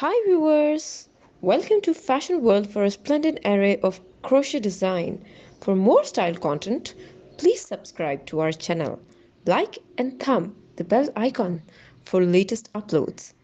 Hi viewers! Welcome to Fashion World for a splendid array of crochet design. For more style content, please subscribe to our channel. Like and thumb the bell icon for latest uploads.